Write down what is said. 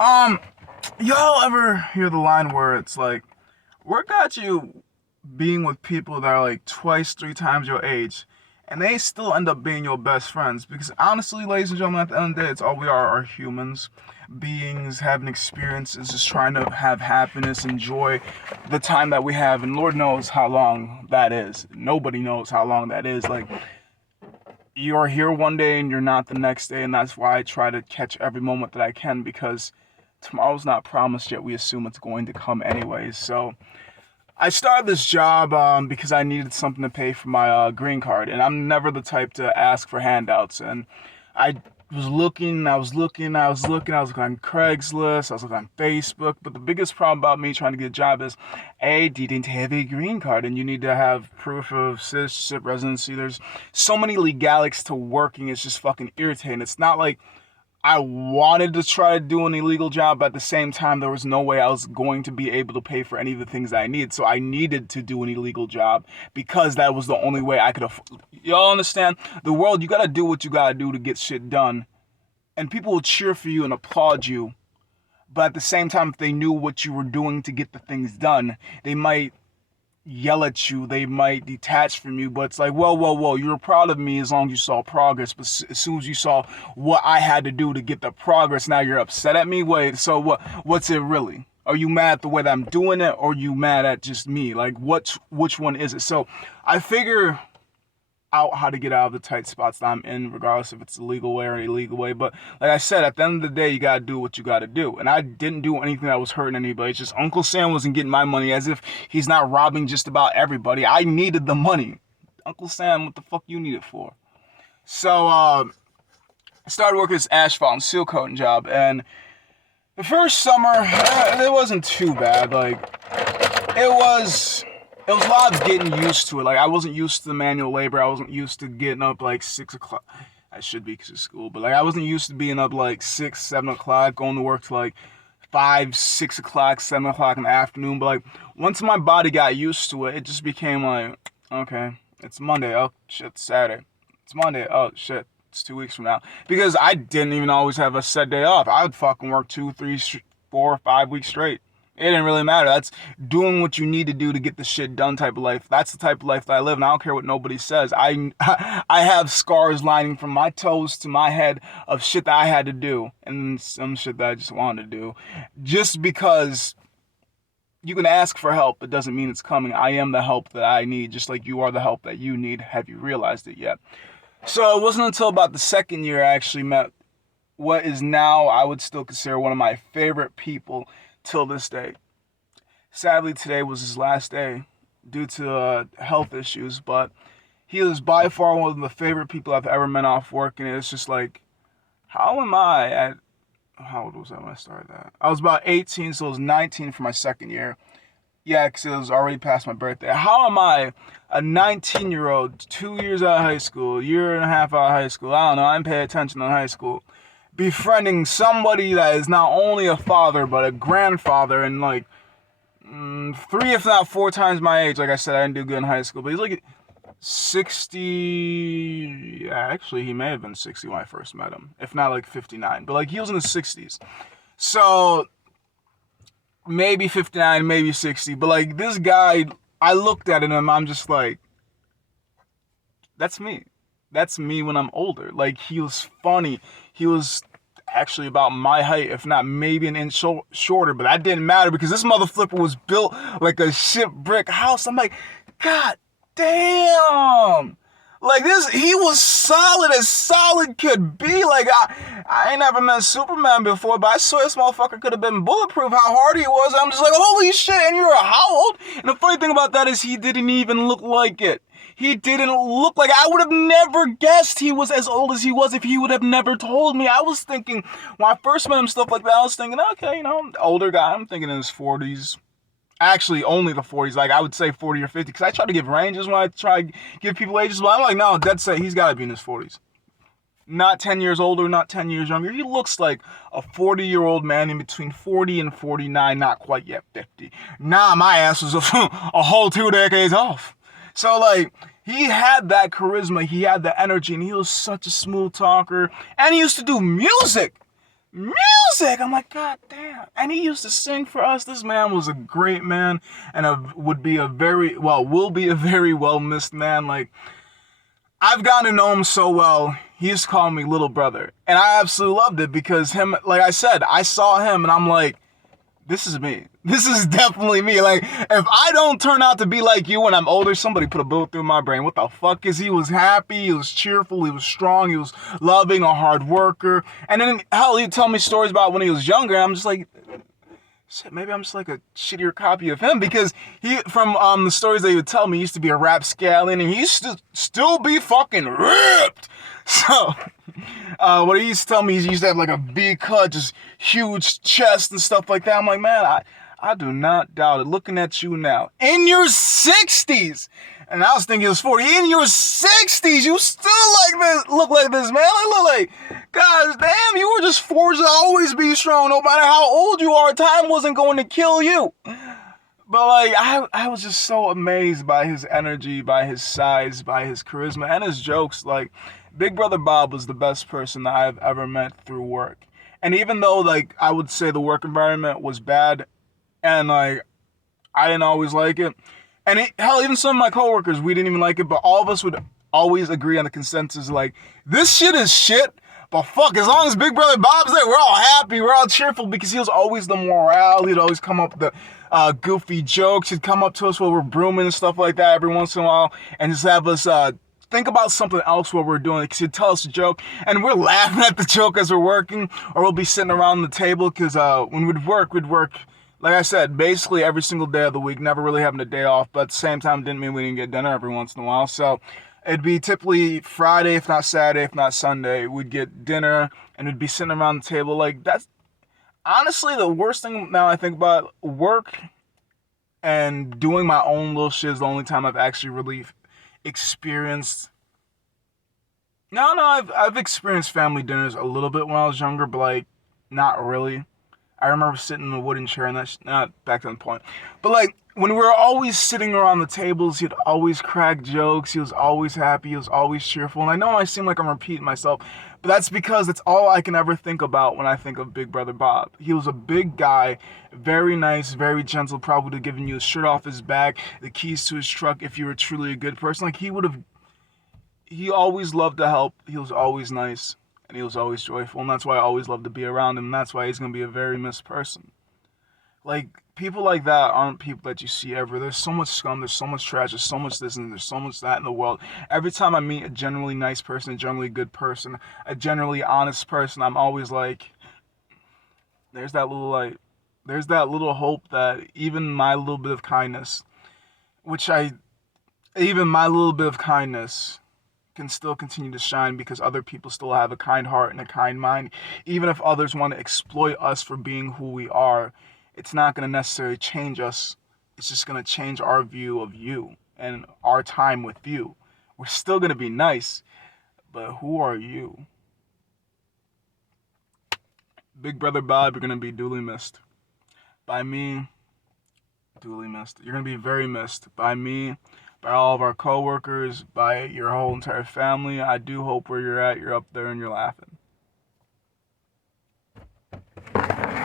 Um, y'all ever hear the line where it's like, what got you being with people that are like twice, three times your age, and they still end up being your best friends? Because honestly, ladies and gentlemen, at the end of the day, it's all we are humans, beings having experiences, just trying to have happiness, enjoy the time that we have, and Lord knows how long that is. Nobody knows how long that is. Like, you're here one day and you're not the next day, and that's why I try to catch every moment that I can, because tomorrow's not promised yet. We assume it's going to come anyways. So I started this job because I needed something to pay for my green card, and I'm never the type to ask for handouts. And I I was looking on Craigslist, I was looking on Facebook. But the biggest problem about me trying to get a job is, I didn't have a green card, and you need to have proof of citizenship, residency. There's so many legalities to working. It's just fucking irritating. It's not like I wanted to try to do an illegal job, but at the same time, there was no way I was going to be able to pay for any of the things that I needed. So I needed to do an illegal job because that was the only way I could afford. Y'all understand? The world, you gotta do what you gotta do to get shit done. And people will cheer for you and applaud you. But at the same time, if they knew what you were doing to get the things done, they might yell at you, they might detach from you. But it's like, whoa, you were proud of me as long as you saw progress, but as soon as you saw what I had to do to get the progress, now you're upset at me. Wait, so what's it really? Are you mad at the way that I'm doing it, or are you mad at just me? Like, which one is it? So I figure out how to get out of the tight spots that I'm in, regardless if it's a legal way or an illegal way. But like I said, at the end of the day, you gotta do what you gotta do. And I didn't do anything that was hurting anybody. It's just Uncle Sam wasn't getting my money, as if he's not robbing just about everybody. I needed the money. Uncle Sam, what the fuck you need it for? So I started working this asphalt and seal coating job, and the first summer, it wasn't too bad. Like, it was a lot of getting used to it. Like, I wasn't used to the manual labor. I wasn't used to getting up like 6 o'clock. I should be because of school, but like, I wasn't used to being up like 6, 7 o'clock, going to work to like 5, 6 o'clock, 7 o'clock in the afternoon. But like, once my body got used to it, it just became like, okay, it's Monday. Oh shit, it's Saturday. It's Monday. Oh shit, it's 2 weeks from now. Because I didn't even always have a set day off. I would fucking work 2, 3, 4, 5 weeks straight. It didn't really matter. That's doing what you need to do to get the shit done type of life. That's the type of life that I live, and I don't care what nobody says. I have scars lining from my toes to my head of shit that I had to do, and some shit that I just wanted to do. Just because you can ask for help, it doesn't mean it's coming. I am the help that I need, just like you are the help that you need. Have you realized it yet? So it wasn't until about the second year I actually met what is now, I would still consider, one of my favorite people till this day. Sadly, today was his last day due to health issues, but he is by far one of the favorite people I've ever met off work, and it's just like, how am I at, how old was I when I started that? I was about 18, so it was 19 for my second year. Yeah, because it was already past my birthday. How am I, a 19-year-old, 2 years out of high school, a year and a half out of high school, I don't know, I didn't pay attention in high school, befriending somebody that is not only a father, but a grandfather, and like, 3 if not 4 times my age. Like I said, I didn't do good in high school, but he's like 60. Yeah, actually, he may have been 60 when I first met him, if not like 59. But like, he was in his 60s, so maybe 59, maybe 60. But like, this guy, I looked at him, I'm just like, that's me. That's me when I'm older. Like, he was funny. He was actually about my height, if not maybe an inch shorter, but that didn't matter because this mother flipper was built like a ship brick house. I'm like, God damn. Like, this, he was solid as solid could be. Like, I ain't never met Superman before, but I swear this motherfucker could have been bulletproof, how hard he was. I'm just like, holy shit, and you're how old? And the funny thing about that is he didn't even look like it. He didn't look like, I would have never guessed he was as old as he was if he would have never told me. I was thinking, when I first met him, stuff like that, I was thinking, okay, older guy, I'm thinking in his 40s. Actually, only the 40s. Like, I would say 40 or 50, because I try to give ranges when I try to give people ages, but I'm like, no, dead set, he's got to be in his 40s. Not 10 years older, not 10 years younger. He looks like a 40-year-old man in between 40 and 49, not quite yet 50. Nah, my ass was a whole 2 decades off. So, like, he had that charisma, he had the energy, and he was such a smooth talker. And he used to do music. music. I'm like, God damn. And he used to sing for us. This man was a great man and would be a very, well, will be a very well missed man. Like, I've gotten to know him so well. He used to call me little brother. And I absolutely loved it because him, like I said, I saw him and I'm like, this is me. This is definitely me. Like, if I don't turn out to be like you when I'm older, somebody put a bullet through my brain. What the fuck is he? Was happy, he was cheerful, he was strong, he was loving, a hard worker. And then, hell, he'd tell me stories about when he was younger, and I'm just like, shit, maybe I'm just like a shittier copy of him because he, from the stories that he would tell me, he used to be a rapscallion and he used to still be fucking ripped. So, what he used to tell me is he used to have like a big cut, just huge chest and stuff like that. I'm like, man, I do not doubt it. Looking at you now, in your 60s, and I was thinking it was 40. In your 60s, you still like this, look like this, man. I look like, gosh damn, you were just forged to always be strong. No matter how old you are, time wasn't going to kill you. But like, I was just so amazed by his energy, by his size, by his charisma, and his jokes. Like, Big Brother Bob was the best person that I've ever met through work. And even though, like, I would say the work environment was bad, and like, I didn't always like it. And hell, even some of my coworkers, we didn't even like it, but all of us would always agree on the consensus, like, this shit is shit, but fuck, as long as Big Brother Bob's there, we're all happy, we're all cheerful, because he was always the morale. He'd always come up with the goofy jokes. He'd come up to us while we're brooming and stuff like that every once in a while, and just have us think about something else while we're doing it, because he'd tell us a joke, and we're laughing at the joke as we're working, or we'll be sitting around the table, because when we'd work, like I said, basically every single day of the week, never really having a day off, but at the same time, didn't mean we didn't get dinner every once in a while. So it'd be typically Friday, if not Saturday, if not Sunday, we'd get dinner and we'd be sitting around the table. Like, that's honestly the worst thing now I think about. Work and doing my own little shit is the only time I've actually really experienced. No, I've experienced family dinners a little bit when I was younger, but like, not really. I remember sitting in a wooden chair, and that's not back to the point. But like, when we were always sitting around the tables, he'd always crack jokes. He was always happy. He was always cheerful. And I know I seem like I'm repeating myself, but that's because it's all I can ever think about when I think of Big Brother Bob. He was a big guy, very nice, very gentle, probably would have given you his shirt off his back, the keys to his truck if you were truly a good person. Like, he always loved to help. He was always nice. And he was always joyful, and that's why I always loved to be around him, and that's why he's going to be a very missed person. Like, people like that aren't people that you see ever. There's so much scum, there's so much trash, there's so much this, and there's so much that in the world. Every time I meet a generally nice person, a generally good person, a generally honest person, I'm always like, there's that little light. There's that little hope that even my little bit of kindness, even my little bit of kindness can still continue to shine because other people still have a kind heart and a kind mind. Even if others want to exploit us for being who we are, it's not going to necessarily change us. It's just going to change our view of you and our time with you. We're still going to be nice, but who are you? Big Brother Bob, you're going to be duly missed. By me, duly missed. You're going to be very missed. By me, by all of our coworkers, by your whole entire family. I do hope where you're at, you're up there and you're laughing.